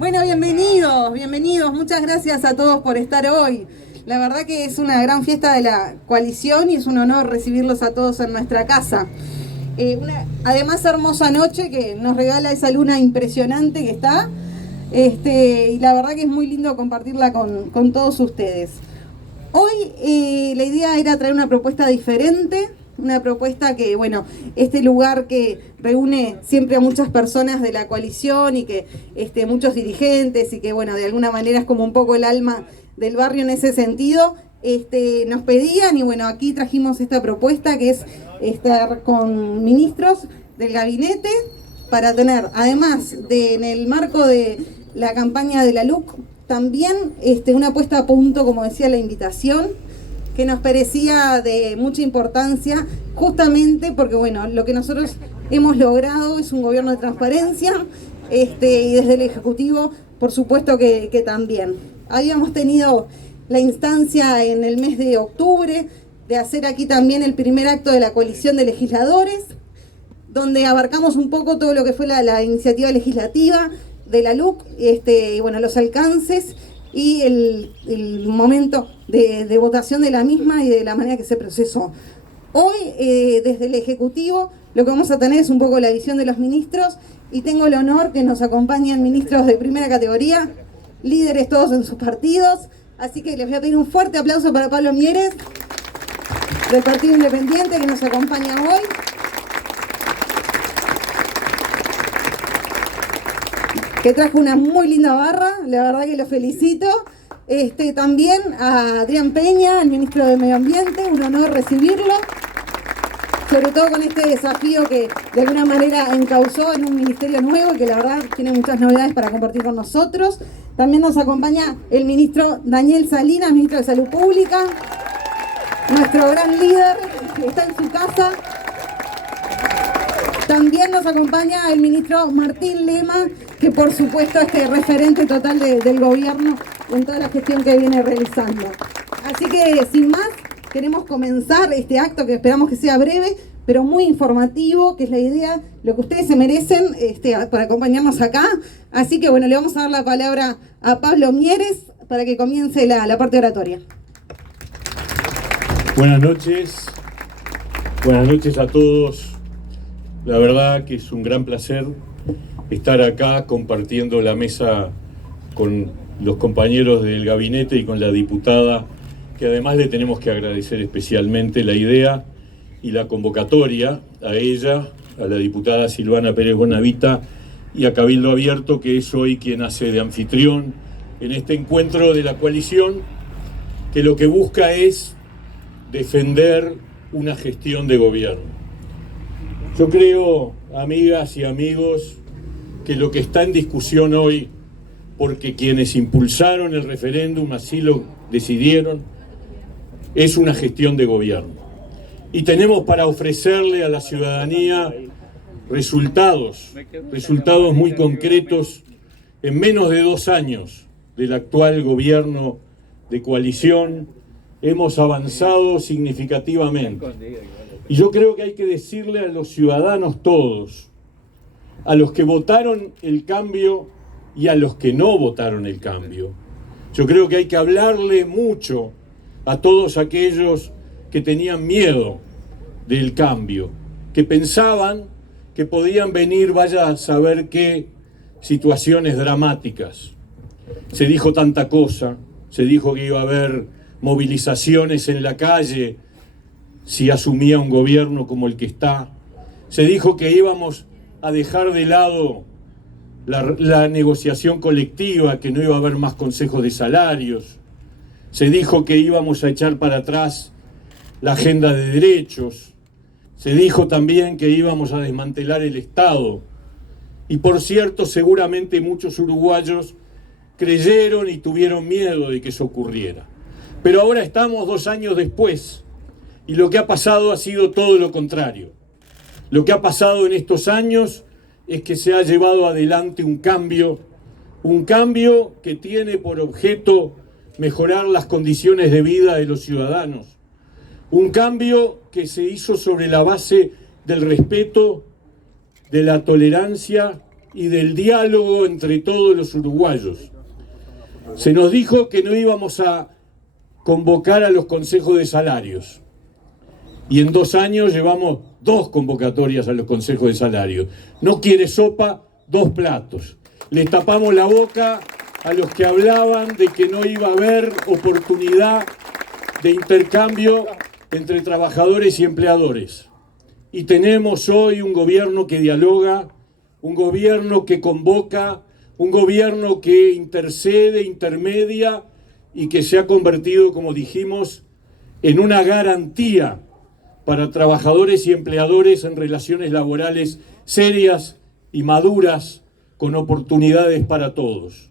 Bueno, bienvenidos. Muchas gracias a todos por estar hoy. La verdad que es una gran fiesta de la coalición y es un honor recibirlos a todos en nuestra casa. Además, hermosa noche que nos regala esa luna impresionante que está. Y la verdad que es muy lindo compartirla con todos ustedes. Hoy la idea era traer una propuesta diferente, una propuesta que, bueno, este lugar que reúne siempre a muchas personas de la coalición y que muchos dirigentes y que, bueno, de alguna manera es como un poco el alma del barrio en ese sentido, nos pedían y, bueno, aquí trajimos esta propuesta que es estar con ministros del gabinete para tener, además de en el marco de la campaña de la LUC, también una puesta a punto, como decía la invitación, que nos parecía de mucha importancia, justamente porque, bueno, lo que nosotros hemos logrado es un gobierno de transparencia, y desde el Ejecutivo, por supuesto que también. Habíamos tenido la instancia en el mes de octubre de hacer aquí también el primer acto de la coalición de legisladores, donde abarcamos un poco todo lo que fue la iniciativa legislativa de la LUC, y bueno, los alcances y el momento de votación de la misma y de la manera que se procesó. Hoy, desde el Ejecutivo, lo que vamos a tener es un poco la visión de los ministros y tengo el honor que nos acompañen ministros de primera categoría, líderes todos en sus partidos, así que les voy a pedir un fuerte aplauso para Pablo Mieres, del Partido Independiente, que nos acompaña hoy. Que trajo una muy linda barra, la verdad que lo felicito. También a Adrián Peña, el ministro de Medio Ambiente, un honor recibirlo, sobre todo con este desafío que de alguna manera encauzó en un ministerio nuevo y que la verdad tiene muchas novedades para compartir con nosotros. También nos acompaña el ministro Daniel Salinas, ministro de Salud Pública, nuestro gran líder, que está en su casa. También nos acompaña el ministro Martín Lema, que por supuesto es referente total del gobierno en toda la gestión que viene realizando. Así que sin más, queremos comenzar este acto que esperamos que sea breve, pero muy informativo, que es la idea, lo que ustedes se merecen para acompañarnos acá. Así que bueno, le vamos a dar la palabra a Pablo Mieres para que comience la parte oratoria. Buenas noches a todos. La verdad que es un gran placer estar acá compartiendo la mesa con los compañeros del gabinete y con la diputada, que además le tenemos que agradecer especialmente la idea y la convocatoria a ella, a la diputada Silvana Pérez Bonavita y a Cabildo Abierto, que es hoy quien hace de anfitrión en este encuentro de la coalición, que lo que busca es defender una gestión de gobierno. Yo creo, amigas y amigos, que lo que está en discusión hoy, porque quienes impulsaron el referéndum así lo decidieron, es una gestión de gobierno. Y tenemos para ofrecerle a la ciudadanía resultados muy concretos en menos de 2 años del actual gobierno de coalición. Hemos avanzado significativamente. Y yo creo que hay que decirle a los ciudadanos todos, a los que votaron el cambio y a los que no votaron el cambio. Yo creo que hay que hablarle mucho a todos aquellos que tenían miedo del cambio, que pensaban que podían venir, vaya a saber qué, situaciones dramáticas. Se dijo tanta cosa, se dijo que iba a haber movilizaciones en la calle si asumía un gobierno como el que está. Se dijo que íbamos a dejar de lado la negociación colectiva, que no iba a haber más consejos de salarios. Se dijo que íbamos a echar para atrás la agenda de derechos. Se dijo también que íbamos a desmantelar el Estado. Y por cierto, seguramente muchos uruguayos creyeron y tuvieron miedo de que eso ocurriera. Pero ahora estamos 2 años después y lo que ha pasado ha sido todo lo contrario. Lo que ha pasado en estos años es que se ha llevado adelante un cambio que tiene por objeto mejorar las condiciones de vida de los ciudadanos. Un cambio que se hizo sobre la base del respeto, de la tolerancia y del diálogo entre todos los uruguayos. Se nos dijo que no íbamos a convocar a los consejos de salarios. Y en 2 años llevamos 2 convocatorias a los consejos de salarios. No quiere sopa, 2 platos. Les tapamos la boca a los que hablaban de que no iba a haber oportunidad de intercambio entre trabajadores y empleadores. Y tenemos hoy un gobierno que dialoga, un gobierno que convoca, un gobierno que intercede, intermedia y que se ha convertido, como dijimos, en una garantía para trabajadores y empleadores en relaciones laborales serias y maduras, con oportunidades para todos.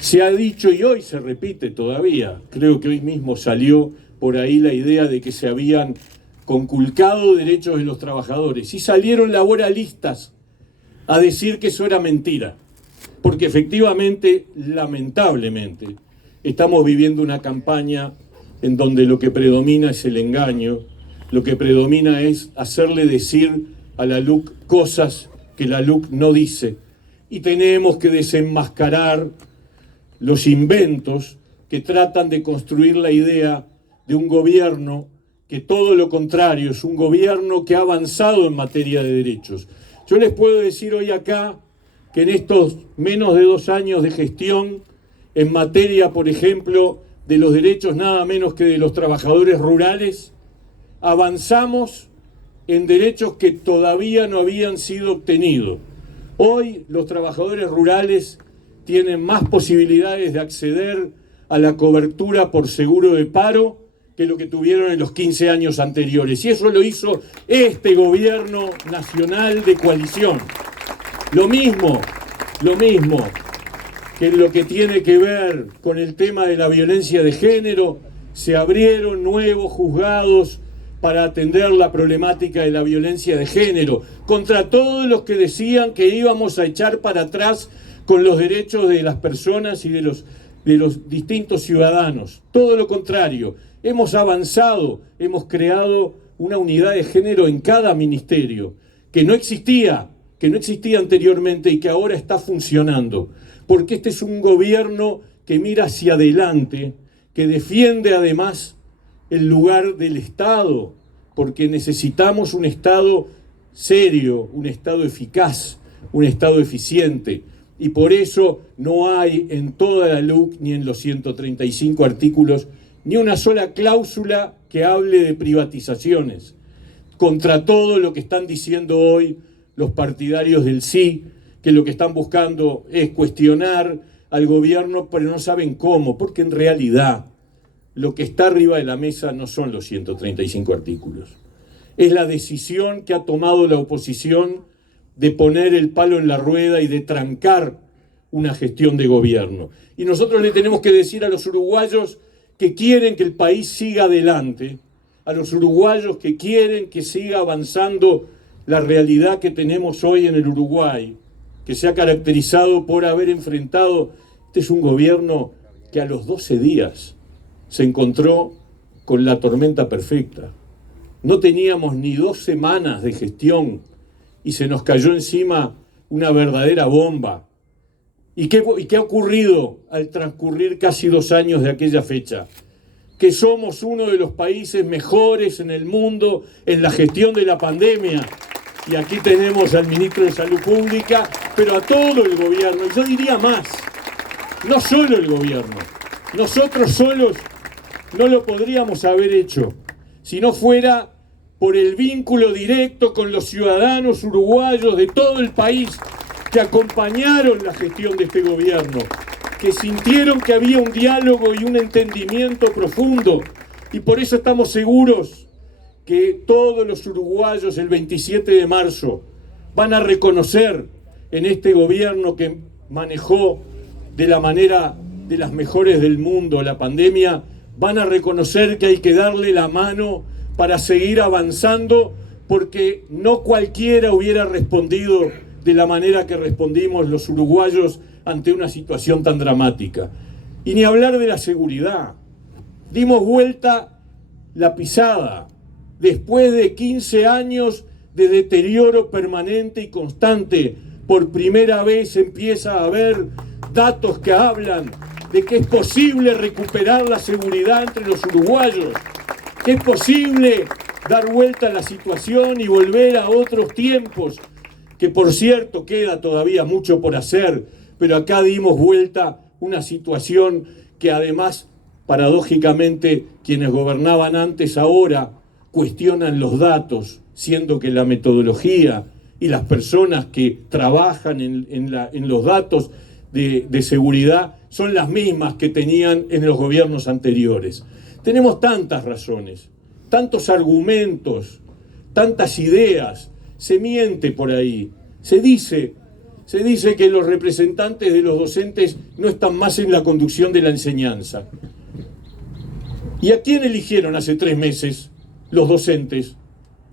Se ha dicho, y hoy se repite todavía, creo que hoy mismo salió por ahí la idea de que se habían conculcado derechos de los trabajadores, y salieron laboralistas a decir que eso era mentira, porque efectivamente, lamentablemente, estamos viviendo una campaña en donde lo que predomina es el engaño, lo que predomina es hacerle decir a la LUC cosas que la LUC no dice, y tenemos que desenmascarar los inventos que tratan de construir la idea de un gobierno que todo lo contrario, es un gobierno que ha avanzado en materia de derechos. Yo les puedo decir hoy acá que en estos menos de 2 años de gestión, en materia, por ejemplo, de los derechos nada menos que de los trabajadores rurales, avanzamos en derechos que todavía no habían sido obtenidos. Hoy los trabajadores rurales tienen más posibilidades de acceder a la cobertura por seguro de paro que lo que tuvieron en los 15 años anteriores. Y eso lo hizo este gobierno nacional de coalición. Lo mismo que en lo que tiene que ver con el tema de la violencia de género, se abrieron nuevos juzgados para atender la problemática de la violencia de género, contra todos los que decían que íbamos a echar para atrás con los derechos de las personas y de los distintos ciudadanos. Todo lo contrario, hemos avanzado, hemos creado una unidad de género en cada ministerio, que no existía anteriormente y que ahora está funcionando, porque este es un gobierno que mira hacia adelante, que defiende además el lugar del Estado, porque necesitamos un Estado serio, un Estado eficaz, un Estado eficiente, y por eso no hay en toda la LUC, ni en los 135 artículos, ni una sola cláusula que hable de privatizaciones, contra todo lo que están diciendo hoy los partidarios del sí, que lo que están buscando es cuestionar al gobierno, pero no saben cómo, porque en realidad lo que está arriba de la mesa no son los 135 artículos. Es la decisión que ha tomado la oposición de poner el palo en la rueda y de trancar una gestión de gobierno. Y nosotros le tenemos que decir a los uruguayos que quieren que el país siga adelante, a los uruguayos que quieren que siga avanzando la realidad que tenemos hoy en el Uruguay, que se ha caracterizado por haber enfrentado, este es un gobierno que a los 12 días se encontró con la tormenta perfecta. No teníamos ni 2 semanas de gestión y se nos cayó encima una verdadera bomba. ¿Y qué ha ocurrido al transcurrir casi 2 años de aquella fecha? Que somos uno de los países mejores en el mundo en la gestión de la pandemia. Y aquí tenemos al ministro de Salud Pública, pero a todo el gobierno. Y yo diría más, no solo el gobierno. Nosotros solos no lo podríamos haber hecho si no fuera por el vínculo directo con los ciudadanos uruguayos de todo el país que acompañaron la gestión de este gobierno, que sintieron que había un diálogo y un entendimiento profundo, y por eso estamos seguros que todos los uruguayos el 27 de marzo van a reconocer en este gobierno que manejó de la manera de las mejores del mundo la pandemia, van a reconocer que hay que darle la mano para seguir avanzando, porque no cualquiera hubiera respondido de la manera que respondimos los uruguayos ante una situación tan dramática. Y ni hablar de la seguridad. Dimos vuelta la pisada después de 15 años de deterioro permanente y constante por primera vez empieza a haber datos que hablan de que es posible recuperar la seguridad entre los uruguayos, que es posible dar vuelta a la situación y volver a otros tiempos, que por cierto queda todavía mucho por hacer, pero acá dimos vuelta a una situación que además, paradójicamente, quienes gobernaban antes ahora cuestionan los datos, siendo que la metodología y las personas que trabajan en los datos de seguridad son las mismas que tenían en los gobiernos anteriores. Tenemos tantas razones, tantos argumentos, tantas ideas, se miente por ahí, se dice que los representantes de los docentes no están más en la conducción de la enseñanza. ¿Y a quién eligieron hace 3 meses los docentes?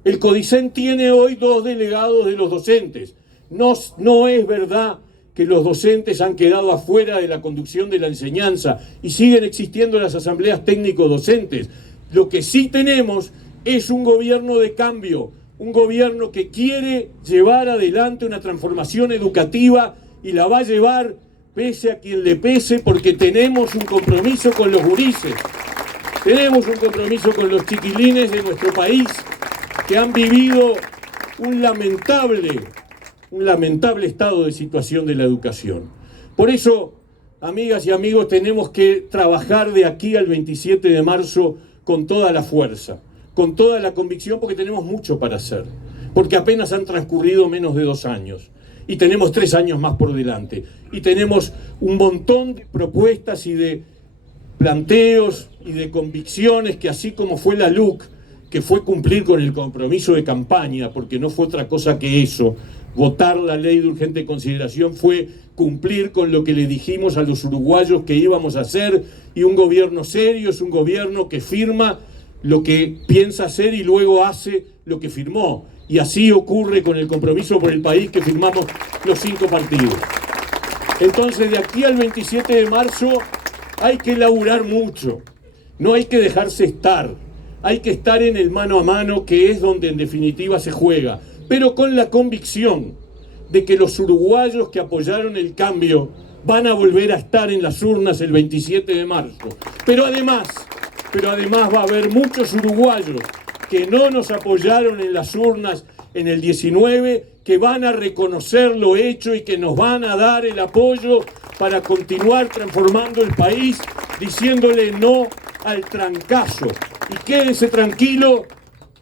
El CODICEN tiene hoy 2 delegados de los docentes. No es verdad que los docentes han quedado afuera de la conducción de la enseñanza y siguen existiendo las asambleas técnico-docentes. Lo que sí tenemos es un gobierno de cambio, un gobierno que quiere llevar adelante una transformación educativa y la va a llevar pese a quien le pese, porque tenemos un compromiso con los gurises, tenemos un compromiso con los chiquilines de nuestro país que han vivido un lamentable estado de situación de la educación. Por eso, amigas y amigos, tenemos que trabajar de aquí al 27 de marzo con toda la fuerza, con toda la convicción, porque tenemos mucho para hacer, porque apenas han transcurrido menos de 2 años y tenemos 3 años más por delante y tenemos un montón de propuestas y de planteos y de convicciones que, así como fue la LUC, que fue cumplir con el compromiso de campaña, porque no fue otra cosa que eso, votar la ley de urgente consideración fue cumplir con lo que le dijimos a los uruguayos que íbamos a hacer, y un gobierno serio es un gobierno que firma lo que piensa hacer y luego hace lo que firmó, y así ocurre con el compromiso por el país que firmamos los 5 partidos. Entonces, de aquí al 27 de marzo hay que laburar mucho, no hay que dejarse estar, hay que estar en el mano a mano, que es donde en definitiva se juega, pero con la convicción de que los uruguayos que apoyaron el cambio van a volver a estar en las urnas el 27 de marzo. Pero además va a haber muchos uruguayos que no nos apoyaron en las urnas en el 19, que van a reconocer lo hecho y que nos van a dar el apoyo para continuar transformando el país, diciéndole no al trancazo. Y quédese tranquilo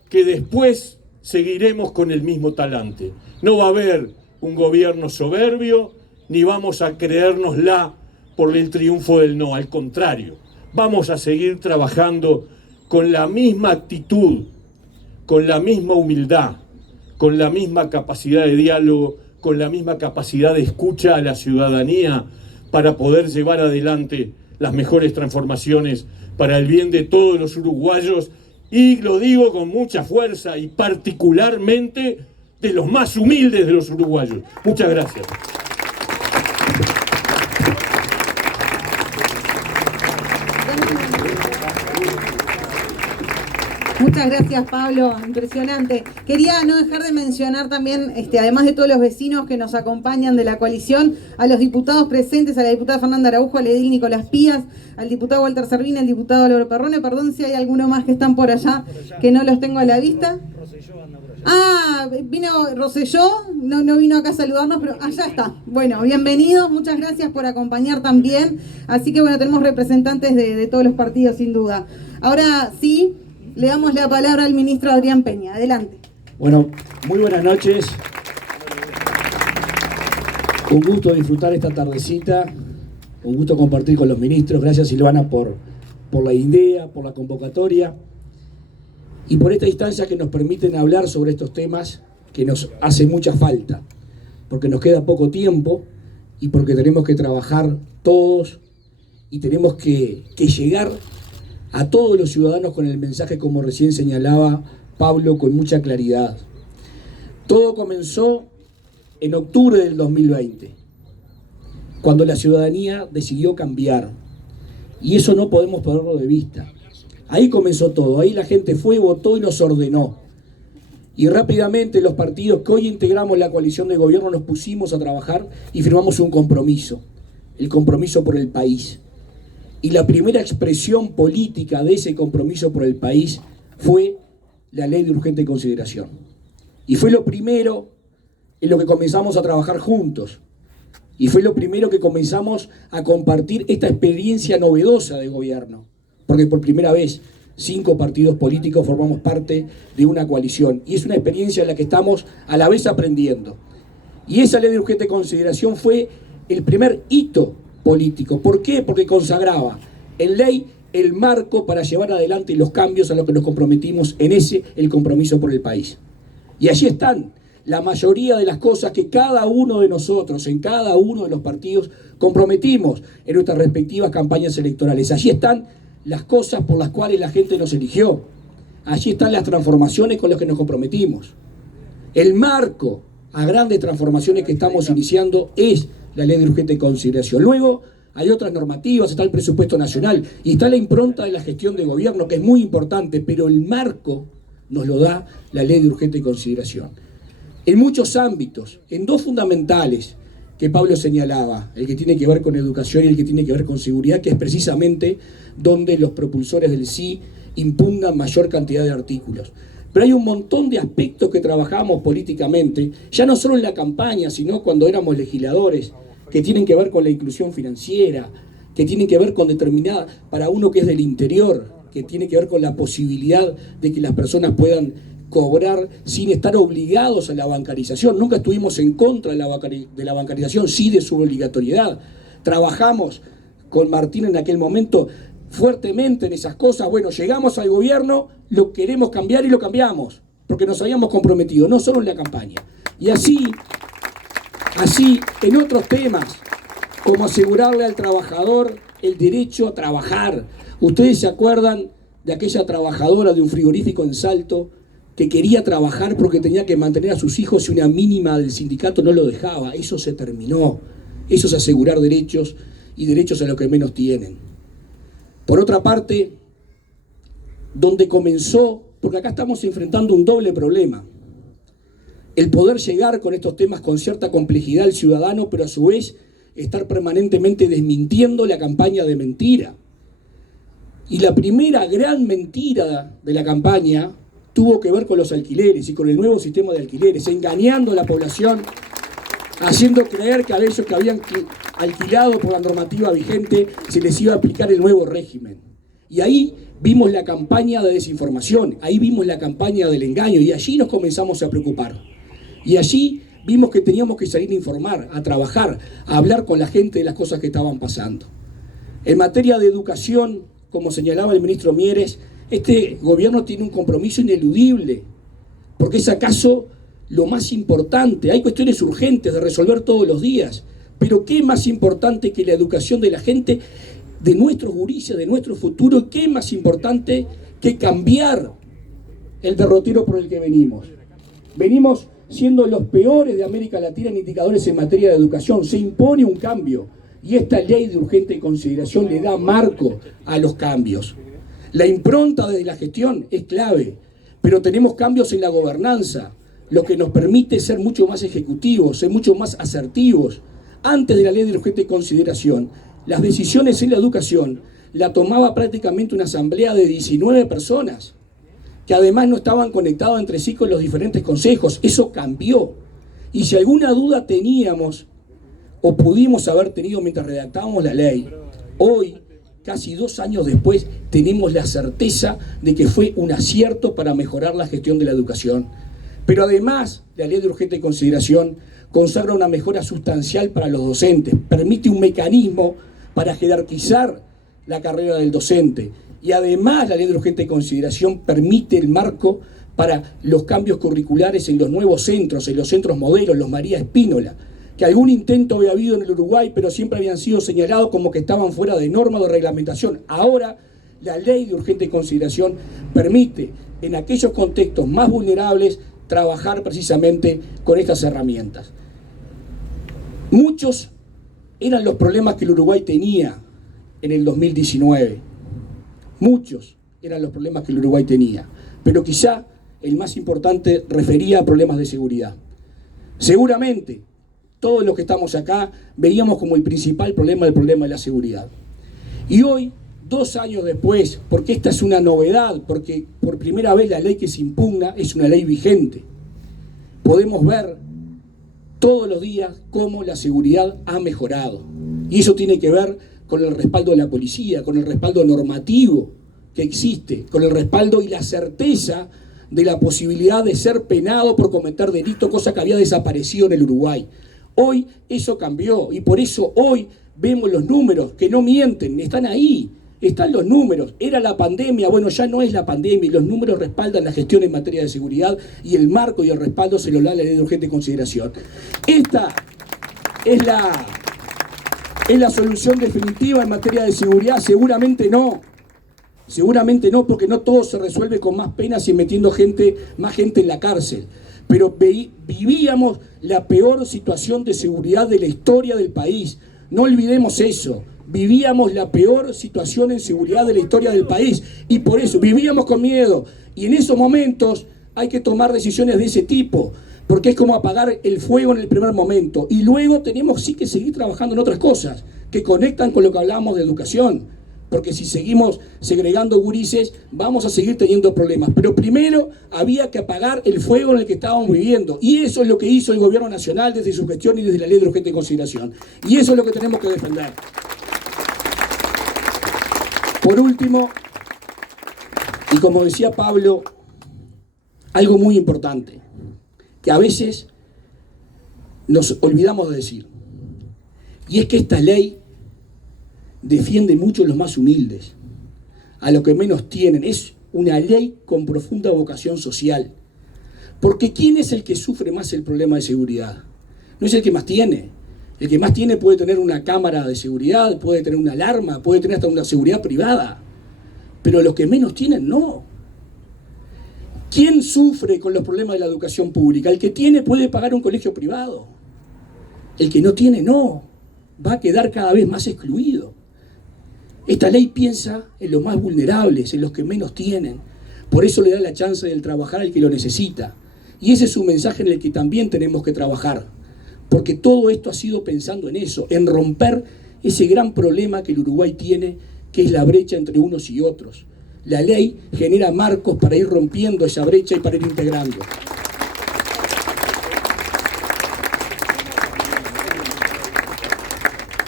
que después seguiremos con el mismo talante. No va a haber un gobierno soberbio, ni vamos a creérnosla por el triunfo del no. Al contrario, vamos a seguir trabajando con la misma actitud, con la misma humildad, con la misma capacidad de diálogo, con la misma capacidad de escucha a la ciudadanía, para poder llevar adelante las mejores transformaciones para el bien de todos los uruguayos, y lo digo con mucha fuerza, y particularmente de los más humildes de los uruguayos. Muchas gracias. Muchas gracias, Pablo, impresionante. Quería no dejar de mencionar también, además de todos los vecinos que nos acompañan de la coalición, a los diputados presentes, a la diputada Fernanda Araujo, al edil Nicolás Pías, al diputado Walter Servina, al diputado Álvaro Perrone. Perdón si hay alguno más que están por allá, que no los tengo a la vista. Ah, vino Rosselló, no vino acá a saludarnos, pero allá está. Bueno, bienvenidos, muchas gracias por acompañar también. Así que bueno, tenemos representantes de todos los partidos, sin duda. Ahora sí, le damos la palabra al ministro Adrián Peña. Adelante. Bueno, muy buenas noches. Un gusto disfrutar esta tardecita. Un gusto compartir con los ministros. Gracias, Silvana, por la idea, por la convocatoria y por esta instancia que nos permiten hablar sobre estos temas que nos hace mucha falta, porque nos queda poco tiempo y porque tenemos que trabajar todos y tenemos que llegar a todos los ciudadanos con el mensaje, como recién señalaba Pablo, con mucha claridad. Todo comenzó en octubre del 2020, cuando la ciudadanía decidió cambiar. Y eso no podemos perderlo de vista. Ahí comenzó todo, ahí la gente fue, votó y nos ordenó. Y rápidamente los partidos que hoy integramos la coalición de gobierno nos pusimos a trabajar y firmamos un compromiso, el compromiso por el país. Y la primera expresión política de ese compromiso por el país fue la ley de urgente consideración. Y fue lo primero en lo que comenzamos a trabajar juntos. Y fue lo primero que comenzamos a compartir esta experiencia novedosa de gobierno. Porque por primera vez 5 partidos políticos formamos parte de una coalición. Y es una experiencia en la que estamos a la vez aprendiendo. Y esa ley de urgente consideración fue el primer hito político. ¿Por qué? Porque consagraba en ley el marco para llevar adelante los cambios a los que nos comprometimos en el compromiso por el país. Y allí están la mayoría de las cosas que cada uno de nosotros, en cada uno de los partidos, comprometimos en nuestras respectivas campañas electorales. Allí están las cosas por las cuales la gente nos eligió. Allí están las transformaciones con las que nos comprometimos. El marco a grandes transformaciones que estamos iniciando es la ley de urgente consideración. Luego hay otras normativas, está el presupuesto nacional y está la impronta de la gestión de gobierno, que es muy importante, pero el marco nos lo da la ley de urgente consideración. En muchos ámbitos, en 2 fundamentales que Pablo señalaba, el que tiene que ver con educación y el que tiene que ver con seguridad, que es precisamente donde los propulsores del sí impugnan mayor cantidad de artículos. Pero hay un montón de aspectos que trabajamos políticamente, ya no solo en la campaña, sino cuando éramos legisladores, que tienen que ver con la inclusión financiera, que tienen que ver con determinada, para uno que es del interior, que tiene que ver con la posibilidad de que las personas puedan cobrar sin estar obligados a la bancarización. Nunca estuvimos en contra de la bancarización, sí de su obligatoriedad. Trabajamos con Martín en aquel momento fuertemente en esas cosas. Bueno, llegamos al gobierno, lo queremos cambiar y lo cambiamos, porque nos habíamos comprometido, no solo en la campaña. Y así, en otros temas, como asegurarle al trabajador el derecho a trabajar. Ustedes se acuerdan de aquella trabajadora de un frigorífico en Salto que quería trabajar porque tenía que mantener a sus hijos y una mínima del sindicato no lo dejaba. Eso se terminó. Eso es asegurar derechos y derechos a los que menos tienen. Por otra parte, donde comenzó, porque acá estamos enfrentando un doble problema. El poder llegar con estos temas con cierta complejidad al ciudadano, pero a su vez estar permanentemente desmintiendo la campaña de mentira. Y la primera gran mentira de la campaña tuvo que ver con los alquileres y con el nuevo sistema de alquileres, engañando a la población, haciendo creer que a esos que habían alquilado por la normativa vigente se les iba a aplicar el nuevo régimen. Y ahí vimos la campaña de desinformación, ahí vimos la campaña del engaño y allí nos comenzamos a preocupar. Y allí vimos que teníamos que salir a informar, a trabajar, a hablar con la gente de las cosas que estaban pasando. En materia de educación, como señalaba el ministro Mieres, este gobierno tiene un compromiso ineludible, porque es acaso lo más importante. Hay cuestiones urgentes de resolver todos los días, pero ¿qué más importante que la educación de la gente, de nuestros gurises, de nuestro futuro? ¿Qué más importante que cambiar el derrotero por el que venimos? Venimos siendo los peores de América Latina en indicadores en materia de educación. Se impone un cambio y esta ley de urgente consideración le da marco a los cambios. La impronta de la gestión es clave, pero tenemos cambios en la gobernanza, lo que nos permite ser mucho más ejecutivos, ser mucho más asertivos. Antes de la ley de urgente consideración, las decisiones en la educación la tomaba prácticamente una asamblea de 19 personas, que además no estaban conectados entre sí con los diferentes consejos. Eso cambió. Y si alguna duda teníamos, o pudimos haber tenido mientras redactábamos la ley, hoy, casi 2 años después, tenemos la certeza de que fue un acierto para mejorar la gestión de la educación. Pero además, la ley de urgente consideración consagra una mejora sustancial para los docentes, permite un mecanismo para jerarquizar la carrera del docente. Y además, la ley de urgente consideración permite el marco para los cambios curriculares en los nuevos centros, en los centros modelos, los María Espínola, que algún intento había habido en el Uruguay, pero siempre habían sido señalados como que estaban fuera de norma o de reglamentación. Ahora, la ley de urgente consideración permite, en aquellos contextos más vulnerables, trabajar precisamente con estas herramientas. Muchos eran los problemas que el Uruguay tenía en el 2019. Muchos eran los problemas que el Uruguay tenía. Pero quizá el más importante, refería a problemas de seguridad. Seguramente, todos los que estamos acá veíamos como el principal problema el problema de la seguridad. Y hoy, 2 años después, porque esta es una novedad, porque por primera vez la ley que se impugna es una ley vigente, podemos ver todos los días cómo la seguridad ha mejorado. Y eso tiene que ver con el respaldo de la policía, con el respaldo normativo que existe, con el respaldo y la certeza de la posibilidad de ser penado por cometer delito, cosa que había desaparecido en el Uruguay. Hoy eso cambió y por eso hoy vemos los números que no mienten, están ahí, están los números. Era la pandemia, bueno, ya no es la pandemia y los números respaldan la gestión en materia de seguridad y el marco y el respaldo se lo da la ley de urgente consideración. Esta es la solución definitiva en materia de seguridad, seguramente no. Seguramente no, porque no todo se resuelve con más penas y metiendo más gente en la cárcel. Pero vivíamos la peor situación de seguridad de la historia del país. No olvidemos eso. Vivíamos la peor situación en seguridad de la historia del país. Y por eso vivíamos con miedo. Y en esos momentos hay que tomar decisiones de ese tipo. Porque es como apagar el fuego en el primer momento. Y luego tenemos sí que seguir trabajando en otras cosas que conectan con lo que hablábamos de educación. Porque si seguimos segregando gurises, vamos a seguir teniendo problemas. Pero primero había que apagar el fuego en el que estábamos viviendo. Y eso es lo que hizo el gobierno nacional desde su gestión y desde la ley de urgente consideración. Y eso es lo que tenemos que defender. Por último, y como decía Pablo, algo muy importante, que a veces nos olvidamos de decir. Y es que esta ley defiende mucho a los más humildes, a los que menos tienen. Es una ley con profunda vocación social. Porque ¿quién es el que sufre más el problema de seguridad? No es el que más tiene. El que más tiene puede tener una cámara de seguridad, puede tener una alarma, puede tener hasta una seguridad privada. Pero los que menos tienen, no. ¿Quién sufre con los problemas de la educación pública? El que tiene puede pagar un colegio privado. El que no tiene, no. Va a quedar cada vez más excluido. Esta ley piensa en los más vulnerables, en los que menos tienen. Por eso le da la chance del trabajar al que lo necesita. Y ese es un mensaje en el que también tenemos que trabajar. Porque todo esto ha sido pensando en eso, en romper ese gran problema que el Uruguay tiene, que es la brecha entre unos y otros. La ley genera marcos para ir rompiendo esa brecha y para ir integrando.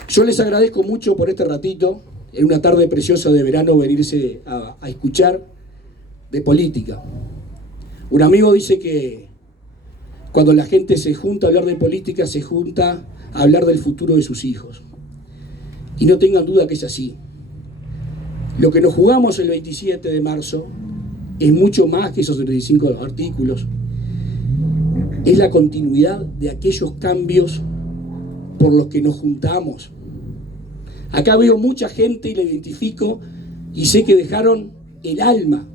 Yo les agradezco mucho por este ratito, en una tarde preciosa de verano, venirse a escuchar de política. Un amigo dice que cuando la gente se junta a hablar de política, se junta a hablar del futuro de sus hijos. Y no tengan duda que es así. Lo que nos jugamos el 27 de marzo es mucho más que esos 35 artículos. Es la continuidad de aquellos cambios por los que nos juntamos. Acá veo mucha gente y la identifico y sé que dejaron el alma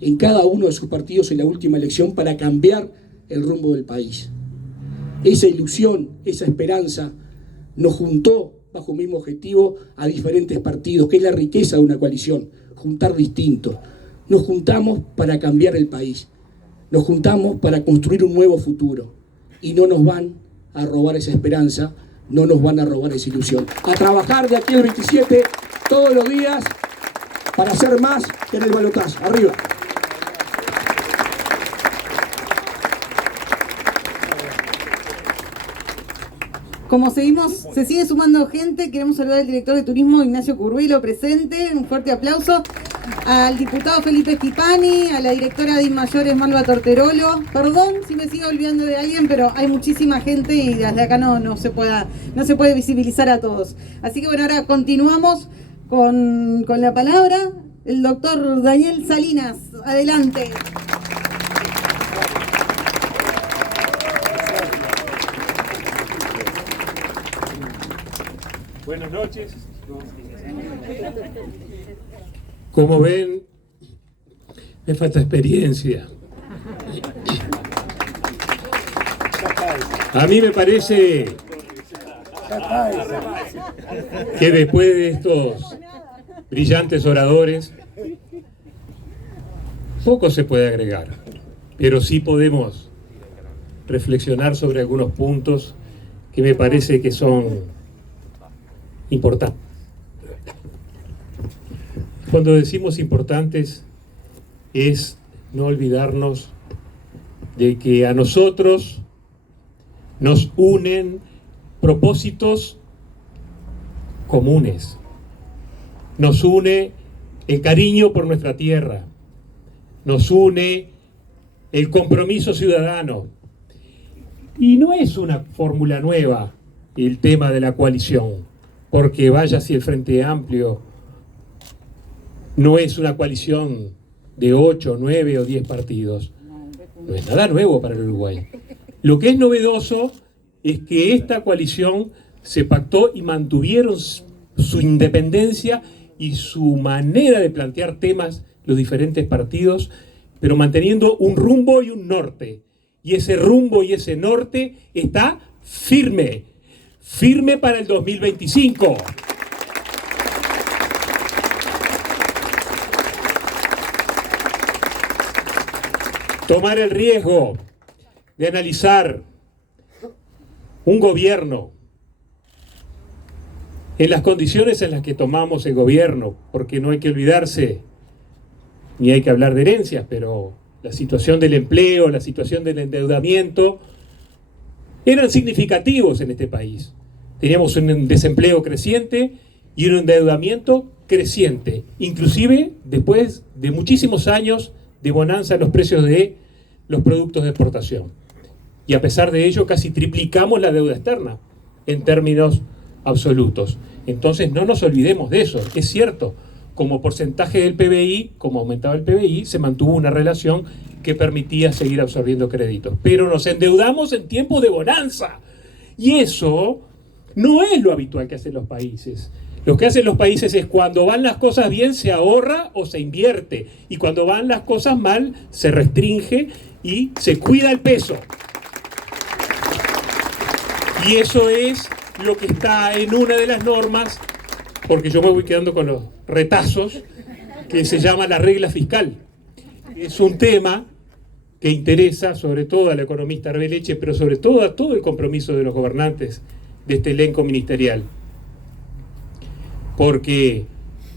en cada uno de sus partidos en la última elección para cambiar el rumbo del país. Esa ilusión, esa esperanza nos juntó bajo un mismo objetivo a diferentes partidos, que es la riqueza de una coalición, juntar distintos. Nos juntamos para cambiar el país, nos juntamos para construir un nuevo futuro y no nos van a robar esa esperanza, no nos van a robar esa ilusión. A trabajar de aquí al 27 todos los días para hacer más que en el balotaje. Arriba. Como se sigue sumando gente, queremos saludar al director de turismo Ignacio Curvelo presente, un fuerte aplauso, al diputado Felipe Schipani, a la directora de INMAYORES Malva Torterolo. Perdón si me sigo olvidando de alguien, pero hay muchísima gente y desde acá no se puede visibilizar a todos. Así que bueno, ahora continuamos con la palabra el doctor Daniel Salinas. Adelante. Buenas noches. Como ven, me falta experiencia. A mí me parece que después de estos brillantes oradores, poco se puede agregar. pero sí podemos reflexionar sobre algunos puntos que me parece que son importantes. Cuando decimos importantes es no olvidarnos de que a nosotros nos unen propósitos comunes. Nos une el cariño por nuestra tierra. Nos une el compromiso ciudadano. Y no es una fórmula nueva el tema de la coalición, porque vaya si el Frente Amplio no es una coalición de 8, 9 o 10 partidos. No es nada nuevo para el Uruguay. Lo que es novedoso es que esta coalición se pactó y mantuvieron su independencia y su manera de plantear temas los diferentes partidos, pero manteniendo un rumbo y un norte. Y ese rumbo y ese norte está firme, firme para el 2025. Tomar el riesgo de analizar un gobierno en las condiciones en las que tomamos el gobierno, porque no hay que olvidarse, ni hay que hablar de herencias, pero la situación del empleo, la situación del endeudamiento, eran significativos en este país. Teníamos un desempleo creciente y un endeudamiento creciente, inclusive después de muchísimos años de bonanza en los precios de los productos de exportación. Y a pesar de ello, casi triplicamos la deuda externa en términos absolutos. Entonces no nos olvidemos de eso. Es cierto, como porcentaje del PBI, como aumentaba el PBI, se mantuvo una relación que permitía seguir absorbiendo créditos. Pero nos endeudamos en tiempos de bonanza. Y eso no es lo habitual que hacen los países. Lo que hacen los países es cuando van las cosas bien se ahorra o se invierte. Y cuando van las cosas mal se restringe y se cuida el peso. Y eso es lo que está en una de las normas, porque yo me voy quedando con los retazos, que se llama la regla fiscal. Es un tema que interesa sobre todo a la economista Arbeleche, pero sobre todo a todo el compromiso de los gobernantes de este elenco ministerial. Porque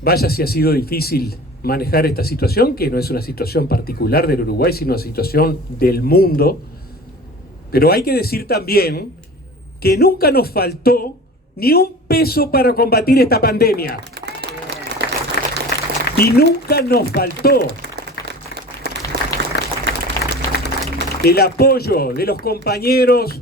vaya si ha sido difícil manejar esta situación, que no es una situación particular del Uruguay, sino una situación del mundo. Pero hay que decir también que nunca nos faltó ni un peso para combatir esta pandemia. Y nunca nos faltó el apoyo de los compañeros,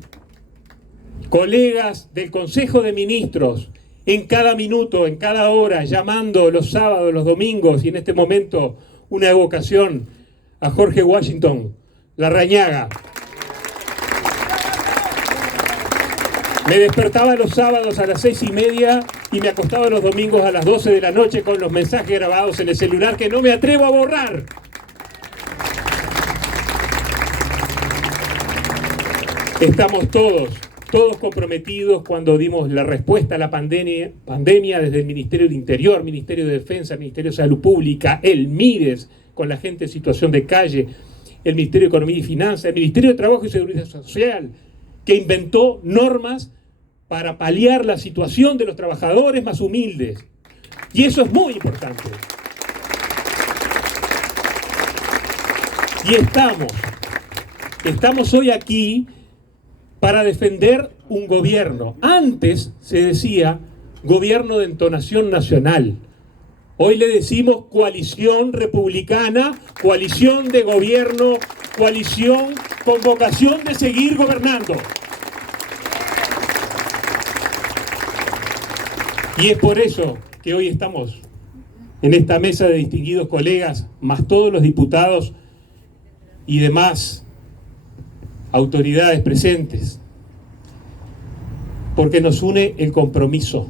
colegas del Consejo de Ministros, en cada minuto, en cada hora, llamando los sábados, los domingos, y en este momento una evocación a Jorge Washington Larrañaga. Me despertaba los sábados a las 6:30 y me acostaba los domingos a las 12 de la noche con los mensajes grabados en el celular que no me atrevo a borrar. Estamos todos comprometidos cuando dimos la respuesta a la pandemia desde el Ministerio del Interior, Ministerio de Defensa, Ministerio de Salud Pública, el MIDES, con la gente en situación de calle, el Ministerio de Economía y Finanzas, el Ministerio de Trabajo y Seguridad Social, que inventó normas para paliar la situación de los trabajadores más humildes. Y eso es muy importante. Y estamos hoy aquí para defender un gobierno. Antes se decía gobierno de entonación nacional. Hoy le decimos coalición republicana, coalición de gobierno, coalición con vocación de seguir gobernando. Y es por eso que hoy estamos en esta mesa de distinguidos colegas, más todos los diputados y demás autoridades presentes, porque nos une el compromiso,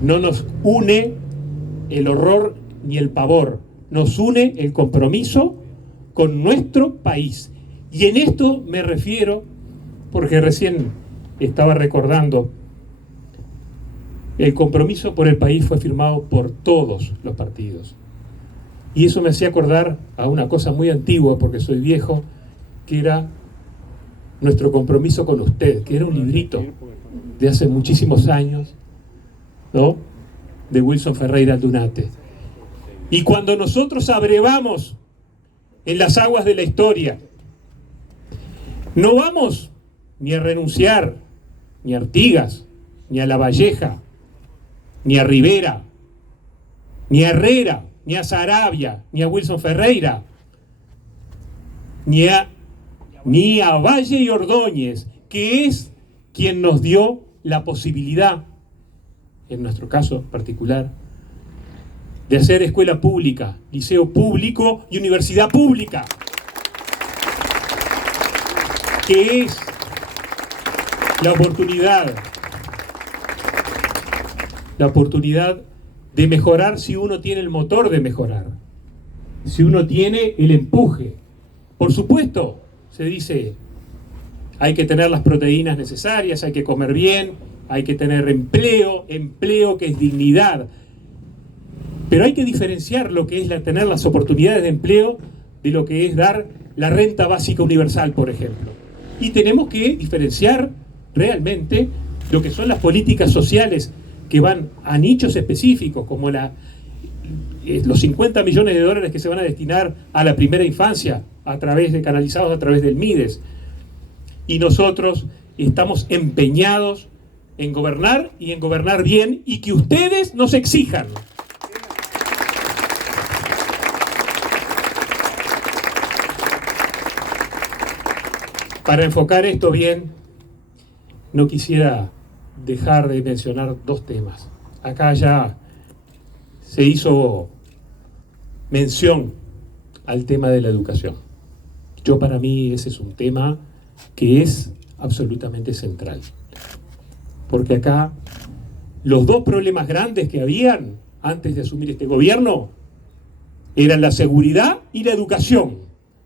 no nos une el horror ni el pavor, nos une el compromiso con nuestro país. Y en esto me refiero, porque recién estaba recordando, el compromiso por el país fue firmado por todos los partidos. Y eso me hacía acordar a una cosa muy antigua, porque soy viejo, que era Nuestro compromiso con usted, que era un librito de hace muchísimos años, ¿no?, de Wilson Ferreira Aldunate. Y cuando nosotros abrevamos en las aguas de la historia, no vamos ni a renunciar ni a Artigas, ni a Lavalleja, ni a Rivera, ni a Herrera, ni a Saravia, ni a Wilson Ferreira, ni a Valle y Ordóñez, que es quien nos dio la posibilidad, en nuestro caso particular, de hacer escuela pública, liceo público y universidad pública, que es la oportunidad de mejorar si uno tiene el motor de mejorar, si uno tiene el empuje. Por supuesto, se dice, hay que tener las proteínas necesarias, hay que comer bien, hay que tener empleo que es dignidad. Pero hay que diferenciar lo que es tener las oportunidades de empleo de lo que es dar la renta básica universal, por ejemplo. Y tenemos que diferenciar realmente lo que son las políticas sociales que van a nichos específicos, como los 50 millones de dólares que se van a destinar a la primera infancia, canalizados a través del MIDES. Y nosotros estamos empeñados en gobernar y en gobernar bien, y que ustedes nos exijan. Para enfocar esto bien, no quisiera dejar de mencionar dos temas. Acá ya se hizo mención al tema de la educación. Para mí ese es un tema que es absolutamente central. Porque acá los dos problemas grandes que habían antes de asumir este gobierno eran la seguridad y la educación.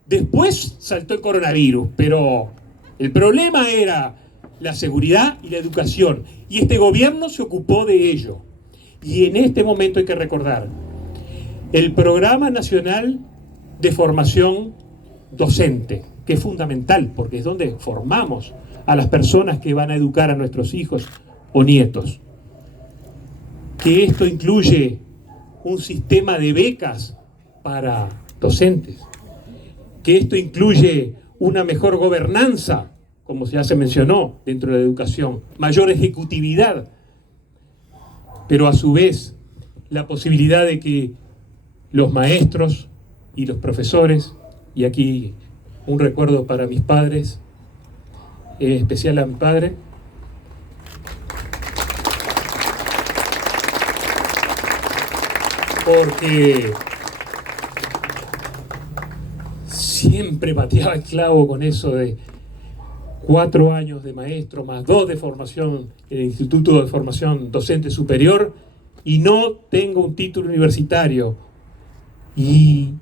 Después saltó el coronavirus, pero el problema era la seguridad y la educación. Y este gobierno se ocupó de ello. Y en este momento hay que recordar el Programa Nacional de Formación Docente, que es fundamental, porque es donde formamos a las personas que van a educar a nuestros hijos o nietos. Que esto incluye un sistema de becas para docentes. Que esto incluye una mejor gobernanza, como ya se mencionó, dentro de la educación, mayor ejecutividad, pero a su vez la posibilidad de que los maestros y los profesores, y aquí un recuerdo para mis padres, en especial a mi padre, porque siempre pateaba el clavo con eso de 4 años de maestro más 2 de formación en el Instituto de Formación Docente Superior, y no tengo un título universitario. Y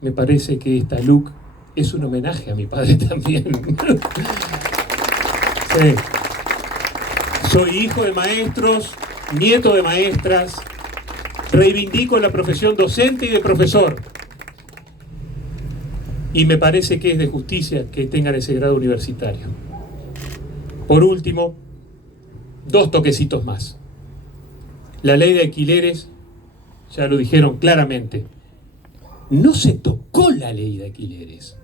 me parece que esta LUC es un homenaje a mi padre también. Sí. Soy hijo de maestros, nieto de maestras, reivindico la profesión docente y de profesor. Y me parece que es de justicia que tengan ese grado universitario. Por último, 2 toquecitos más. La ley de alquileres, ya lo dijeron claramente, no se tocó la ley de alquileres.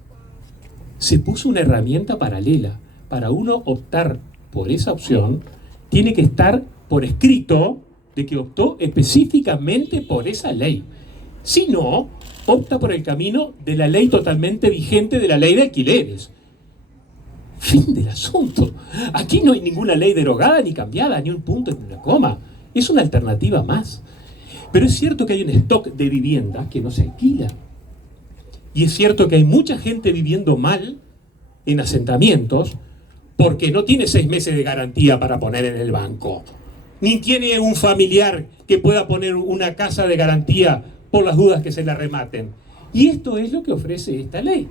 Se puso una herramienta paralela. Para uno optar por esa opción, tiene que estar por escrito de que optó específicamente por esa ley. Si no, opta por el camino de la ley totalmente vigente de la ley de alquileres. Fin del asunto. Aquí no hay ninguna ley derogada ni cambiada, ni un punto ni una coma. Es una alternativa más. Pero es cierto que hay un stock de vivienda que no se alquila. Y es cierto que hay mucha gente viviendo mal en asentamientos porque no tiene 6 meses de garantía para poner en el banco. Ni tiene un familiar que pueda poner una casa de garantía por las dudas que se la rematen. Y esto es lo que ofrece esta ley.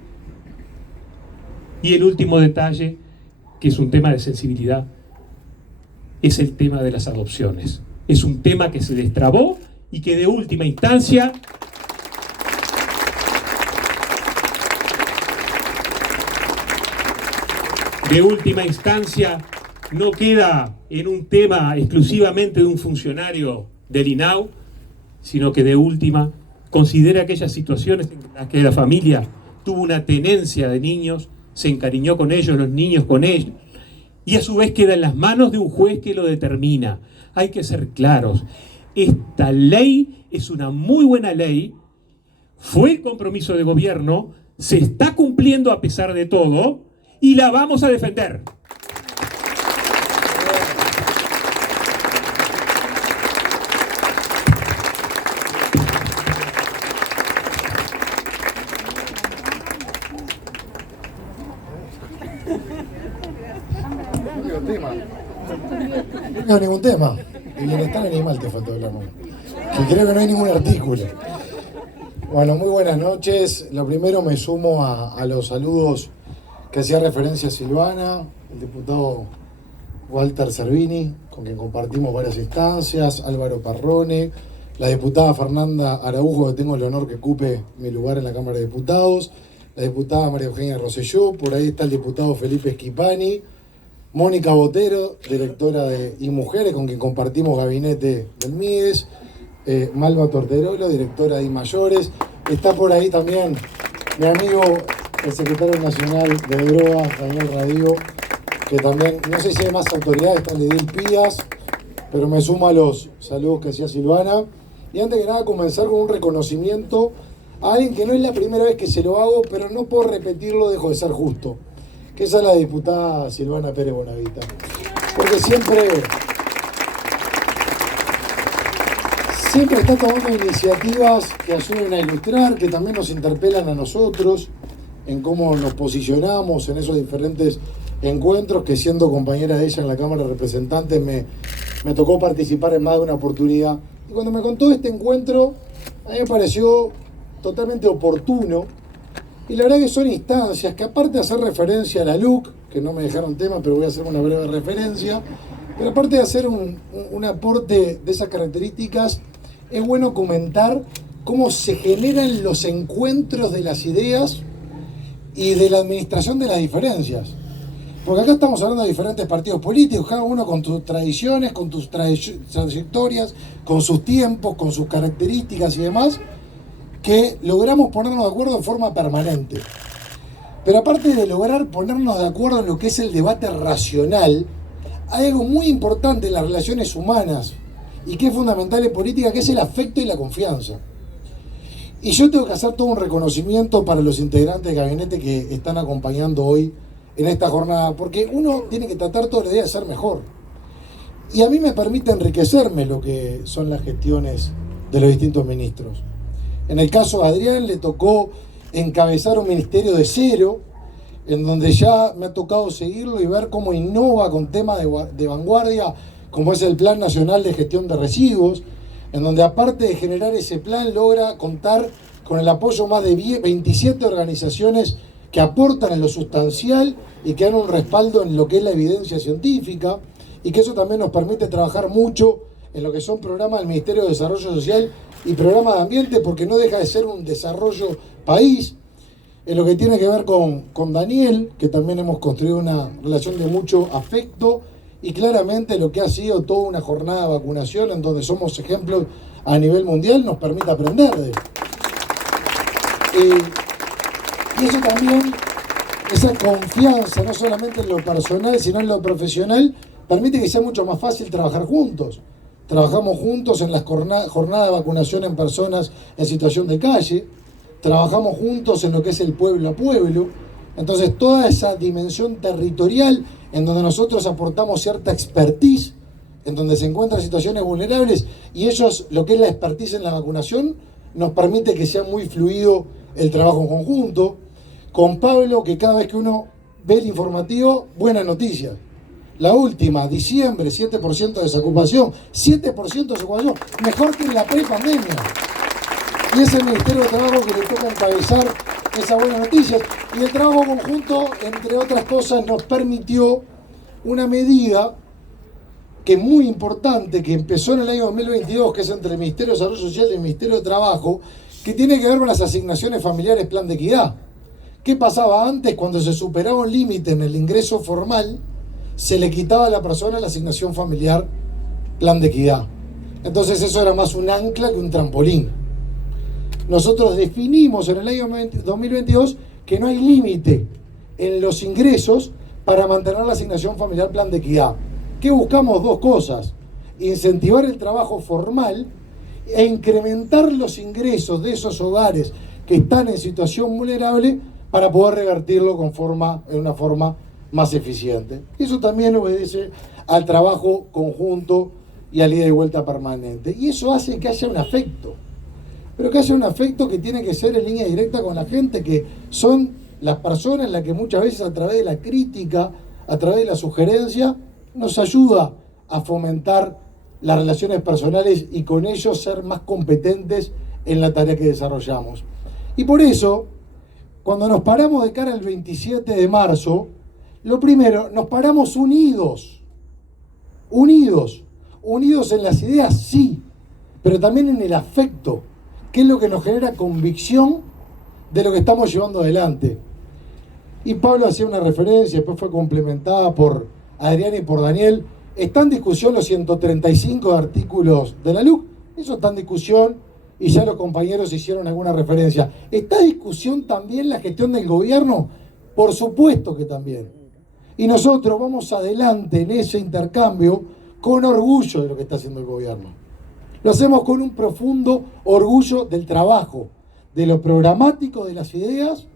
Y el último detalle, que es un tema de sensibilidad, es el tema de las adopciones. Es un tema que se destrabó y que de última instancia de última instancia no queda en un tema exclusivamente de un funcionario del INAU, sino que de última considera aquellas situaciones en las que la familia tuvo una tenencia de niños, se encariñó con ellos, los niños con ellos, y a su vez queda en las manos de un juez que lo determina. Hay que ser claros, esta ley es una muy buena ley, fue el compromiso de gobierno, se está cumpliendo a pesar de todo, y la vamos a defender. No, ningún tema. El bienestar animal te faltó hablar, que creo que no hay ningún artículo. Bueno, muy buenas noches. Lo primero, me sumo a los saludos que hacía referencia a Silvana, el diputado Walter Cervini, con quien compartimos varias instancias, Álvaro Parrone, la diputada Fernanda Araujo, que tengo el honor que ocupe mi lugar en la Cámara de Diputados, la diputada María Eugenia Rosselló, por ahí está el diputado Felipe Schipani, Mónica Botero, directora de I-Mujeres, con quien compartimos gabinete del MIDES, Malva Torterolo, directora de I-Mayores, está por ahí también mi amigo, el secretario nacional de Drogas, Daniel Radio, que también, no sé si hay más autoridades, está Lidil Pías, pero me sumo a los saludos que hacía Silvana. Y antes que nada, comenzar con un reconocimiento a alguien que no es la primera vez que se lo hago, pero no por repetirlo dejo de ser justo, que es a la diputada Silvana Pérez Bonavita. Porque siempre está tomando iniciativas que ayuden a ilustrar, que también nos interpelan a nosotros en cómo nos posicionamos en esos diferentes encuentros, que siendo compañera de ella en la Cámara de Representantes me tocó participar en más de una oportunidad. Y cuando me contó este encuentro, a mí me pareció totalmente oportuno. Y la verdad que son instancias que, aparte de hacer referencia a la LUC, que no me dejaron tema, pero voy a hacer una breve referencia, pero aparte de hacer un aporte de esas características, es bueno comentar cómo se generan los encuentros de las ideas y de la administración de las diferencias. Porque acá estamos hablando de diferentes partidos políticos, cada uno con sus tradiciones, con sus trayectorias, con sus tiempos, con sus características y demás, que logramos ponernos de acuerdo en forma permanente. Pero aparte de lograr ponernos de acuerdo en lo que es el debate racional, hay algo muy importante en las relaciones humanas y que es fundamental en política, que es el afecto y la confianza. Y yo tengo que hacer todo un reconocimiento para los integrantes de gabinete que están acompañando hoy en esta jornada, porque uno tiene que tratar todos los días de ser mejor. Y a mí me permite enriquecerme lo que son las gestiones de los distintos ministros. En el caso de Adrián, le tocó encabezar un ministerio de cero, en donde ya me ha tocado seguirlo y ver cómo innova con temas de vanguardia, como es el Plan Nacional de Gestión de Residuos, en donde aparte de generar ese plan, logra contar con el apoyo más de 27 organizaciones que aportan en lo sustancial y que dan un respaldo en lo que es la evidencia científica, y que eso también nos permite trabajar mucho en lo que son programas del Ministerio de Desarrollo Social y programas de ambiente, porque no deja de ser un desarrollo país. En lo que tiene que ver con Daniel, que también hemos construido una relación de mucho afecto, y claramente lo que ha sido toda una jornada de vacunación en donde somos ejemplos a nivel mundial, nos permite aprender de él. Y eso también, esa confianza, no solamente en lo personal, sino en lo profesional, permite que sea mucho más fácil trabajar juntos. Trabajamos juntos en las jornadas de vacunación en personas en situación de calle, trabajamos juntos en lo que es el pueblo a pueblo. Entonces toda esa dimensión territorial en donde nosotros aportamos cierta expertise, en donde se encuentran situaciones vulnerables, y ellos, lo que es la expertise en la vacunación, nos permite que sea muy fluido el trabajo en conjunto. Con Pablo, que cada vez que uno ve el informativo, buena noticia. La última, diciembre, 7% de desocupación. 7% de desocupación, mejor que en la pre-pandemia. Y es el Ministerio de Trabajo que le toca encabezar esas buenas noticias. Y el trabajo conjunto, entre otras cosas, nos permitió una medida que es muy importante, que empezó en el año 2022, que es entre el Ministerio de Desarrollo Social y el Ministerio de Trabajo, que tiene que ver con las asignaciones familiares Plan de Equidad, ¿Qué pasaba antes? Cuando se superaba un límite en el ingreso formal, se le quitaba a la persona la asignación familiar plan de equidad. Entonces eso era más un ancla que un trampolín. Nosotros definimos en el año 2022 que no hay límite en los ingresos para mantener la asignación familiar plan de equidad. ¿Qué buscamos? Dos cosas: incentivar el trabajo formal e incrementar los ingresos de esos hogares que están en situación vulnerable para poder revertirlo en una forma más eficiente. Eso también obedece al trabajo conjunto y al ida y vuelta permanente. Y eso hace que haya un afecto, pero que haya un afecto que tiene que ser en línea directa con la gente, que son las personas las que muchas veces a través de la crítica, a través de la sugerencia, nos ayuda a fomentar las relaciones personales y con ello ser más competentes en la tarea que desarrollamos. Y por eso, cuando nos paramos de cara al 27 de marzo, lo primero, nos paramos unidos en las ideas, sí, pero también en el afecto, que es lo que nos genera convicción de lo que estamos llevando adelante. Y Pablo hacía una referencia, después fue complementada por Adrián y por Daniel. Está en discusión los 135 artículos de la LUC, eso está en discusión y ya los compañeros hicieron alguna referencia. ¿Está en discusión también la gestión del gobierno? Por supuesto que también. Y nosotros vamos adelante en ese intercambio con orgullo de lo que está haciendo el gobierno. Lo hacemos con un profundo orgullo del trabajo, de lo programático de las ideas,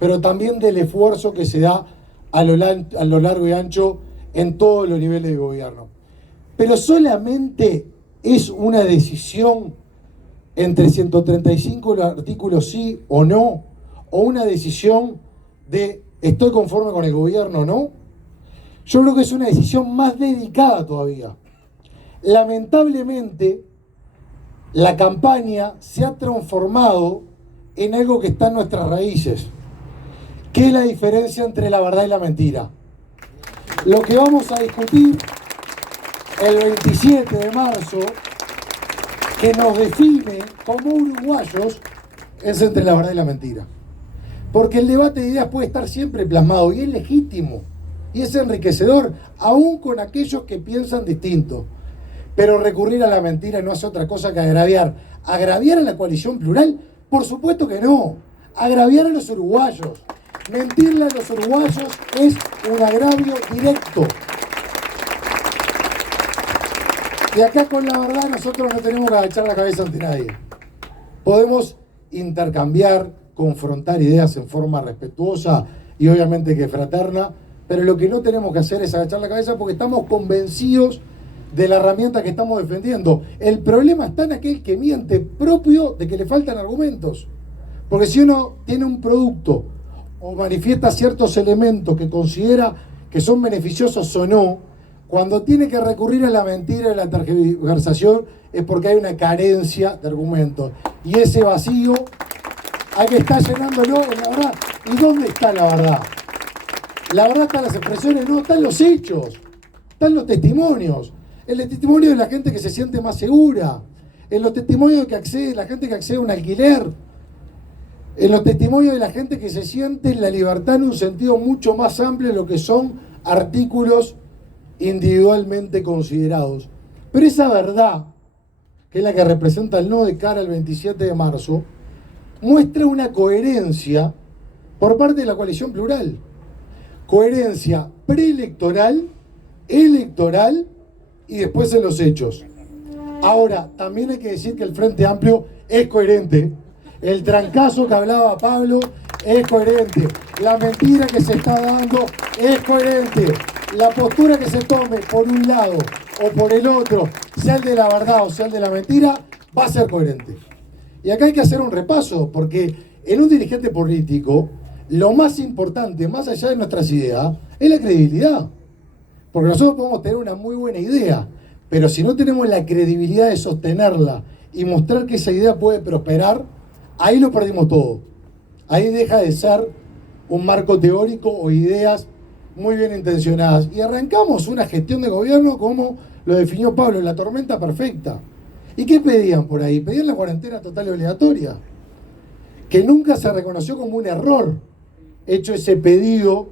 pero también del esfuerzo que se da a lo largo y ancho en todos los niveles de gobierno. Pero solamente es una decisión entre 135 artículos sí o no, o una decisión de estoy conforme con el gobierno o no. Yo creo que es una decisión más dedicada todavía. Lamentablemente, la campaña se ha transformado en algo que está en nuestras raíces. ¿Qué es la diferencia entre la verdad y la mentira? Lo que vamos a discutir el 27 de marzo, que nos define como uruguayos, es entre la verdad y la mentira. Porque el debate de ideas puede estar siempre plasmado y es legítimo y es enriquecedor, aún con aquellos que piensan distinto. Pero recurrir a la mentira no hace otra cosa que agraviar. ¿Agraviar a la coalición plural? Por supuesto que no. Agraviar a los uruguayos. Mentirle a los uruguayos es un agravio directo. Y acá con la verdad nosotros no tenemos que agachar la cabeza ante nadie. Podemos intercambiar, confrontar ideas en forma respetuosa y obviamente que fraterna, pero lo que no tenemos que hacer es agachar la cabeza porque estamos convencidos de la herramienta que estamos defendiendo. El problema está en aquel que miente propio de que le faltan argumentos. Porque si uno tiene un producto o manifiesta ciertos elementos que considera que son beneficiosos o no, cuando tiene que recurrir a la mentira y a la tergiversación es porque hay una carencia de argumentos. Y ese vacío hay que estar llenándolo en la verdad. ¿Y dónde está la verdad? La verdad está en las expresiones, no, están los hechos, están los testimonios. El testimonio de la gente que se siente más segura, en los testimonios de la gente que accede a un alquiler, en los testimonios de la gente que se siente en la libertad en un sentido mucho más amplio de lo que son artículos individualmente considerados. Pero esa verdad, que es la que representa el no de cara al 27 de marzo, muestra una coherencia por parte de la coalición plural. Coherencia preelectoral, electoral y después en los hechos. Ahora, también hay que decir que el Frente Amplio es coherente. El trancazo que hablaba Pablo es coherente. La mentira que se está dando es coherente. La postura que se tome por un lado o por el otro, sea el de la verdad o sea el de la mentira, va a ser coherente. Y acá hay que hacer un repaso, porque en un dirigente político, lo más importante, más allá de nuestras ideas, es la credibilidad. Porque nosotros podemos tener una muy buena idea, pero si no tenemos la credibilidad de sostenerla y mostrar que esa idea puede prosperar, ahí lo perdimos todo. Ahí deja de ser un marco teórico o ideas muy bien intencionadas. Y arrancamos una gestión de gobierno como lo definió Pablo, la tormenta perfecta. ¿Y qué pedían por ahí? Pedían la cuarentena total y obligatoria, que nunca se reconoció como un error. hecho ese pedido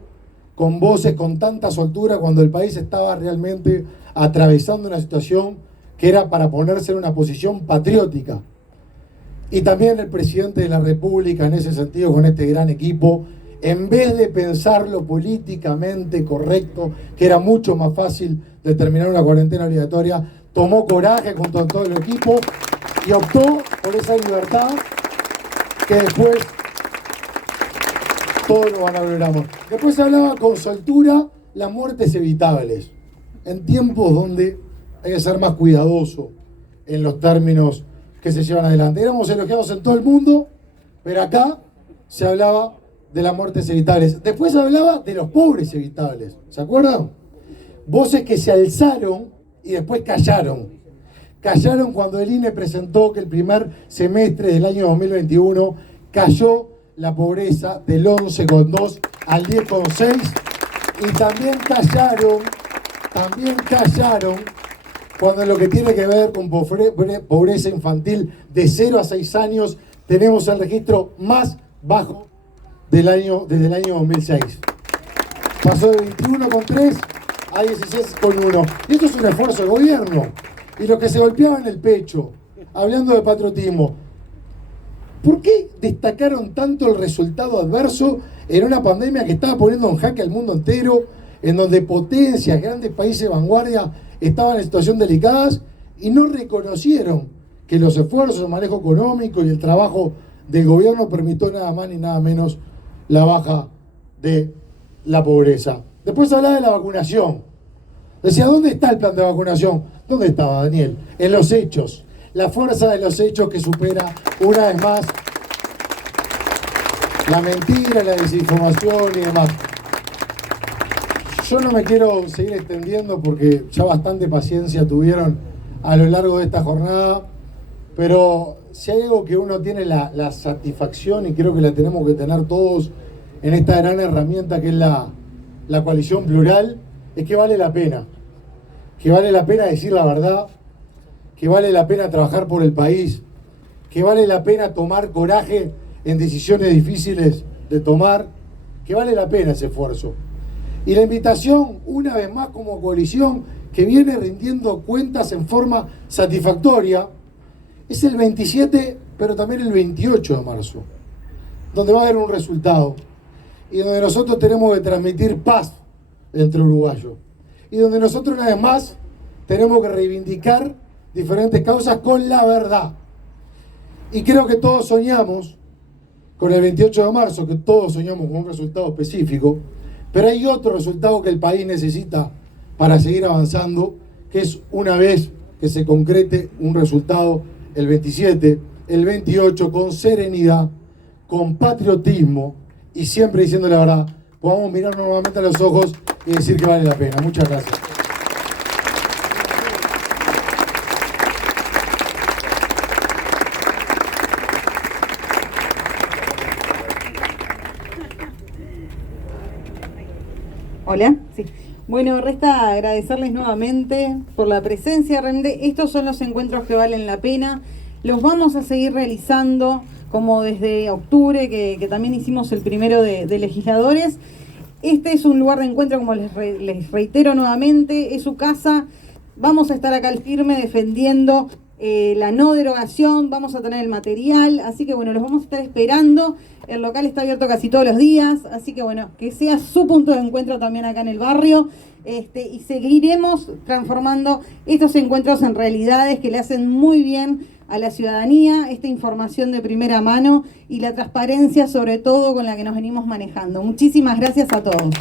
con voces con tanta soltura cuando el país estaba realmente atravesando una situación que era para ponerse en una posición patriótica. Y también el presidente de la República, en ese sentido, con este gran equipo, en vez de pensarlo políticamente correcto, que era mucho más fácil determinar una cuarentena obligatoria, tomó coraje junto a todo el equipo y optó por esa libertad que después todos lo valoramos. Después se hablaba con soltura las muertes evitables, en tiempos donde hay que ser más cuidadoso en los términos que se llevan adelante. Éramos elogiados en todo el mundo, pero acá se hablaba de las muertes evitables. Después se hablaba de los pobres evitables, ¿se acuerdan? Voces que se alzaron y después callaron. Callaron cuando el INE presentó que el primer semestre del año 2021 cayó la pobreza del 11,2 al 10,6, y también callaron cuando en lo que tiene que ver con pobreza infantil de 0 a 6 años tenemos el registro más bajo desde el año 2006. Pasó de 21,3 a 16,1. Y esto es un esfuerzo de gobierno. Y los que se golpeaban el pecho, hablando de patriotismo, ¿por qué destacaron tanto el resultado adverso en una pandemia que estaba poniendo en jaque al mundo entero, en donde potencias, grandes países de vanguardia estaban en situación delicadas, y no reconocieron que los esfuerzos, el manejo económico y el trabajo del gobierno permitió nada más ni nada menos la baja de la pobreza? Después hablaba de la vacunación. Decía, ¿dónde está el plan de vacunación? ¿Dónde estaba, Daniel? En los hechos. La fuerza de los hechos que supera una vez más la mentira, la desinformación y demás. Yo no me quiero seguir extendiendo porque ya bastante paciencia tuvieron a lo largo de esta jornada, pero si hay algo que uno tiene la satisfacción, y creo que la tenemos que tener todos en esta gran herramienta que es la coalición plural, es que vale la pena. Que vale la pena decir la verdad, que vale la pena trabajar por el país, que vale la pena tomar coraje en decisiones difíciles de tomar, que vale la pena ese esfuerzo. Y la invitación, una vez más como coalición, que viene rindiendo cuentas en forma satisfactoria, es el 27, pero también el 28 de marzo, donde va a haber un resultado, y donde nosotros tenemos que transmitir paz entre uruguayos, y donde nosotros una vez más tenemos que reivindicar diferentes causas con la verdad. Y creo que todos soñamos con el 28 de marzo, que todos soñamos con un resultado específico, pero hay otro resultado que el país necesita para seguir avanzando, que es una vez que se concrete un resultado el 27, el 28, con serenidad, con patriotismo y siempre diciendo la verdad, podamos mirar nuevamente a los ojos y decir que vale la pena. Muchas gracias. Hola, sí. Bueno, resta agradecerles nuevamente por la presencia. Realmente estos son los encuentros que valen la pena. Los vamos a seguir realizando como desde octubre, que también hicimos el primero de legisladores. Este es un lugar de encuentro, como les reitero nuevamente, es su casa. Vamos a estar acá al firme defendiendo la no derogación, vamos a tener el material, así que bueno, los vamos a estar esperando. El local está abierto casi todos los días, así que bueno, que sea su punto de encuentro también acá en el barrio, y seguiremos transformando estos encuentros en realidades que le hacen muy bien a la ciudadanía, esta información de primera mano y la transparencia sobre todo con la que nos venimos manejando. Muchísimas gracias a todos.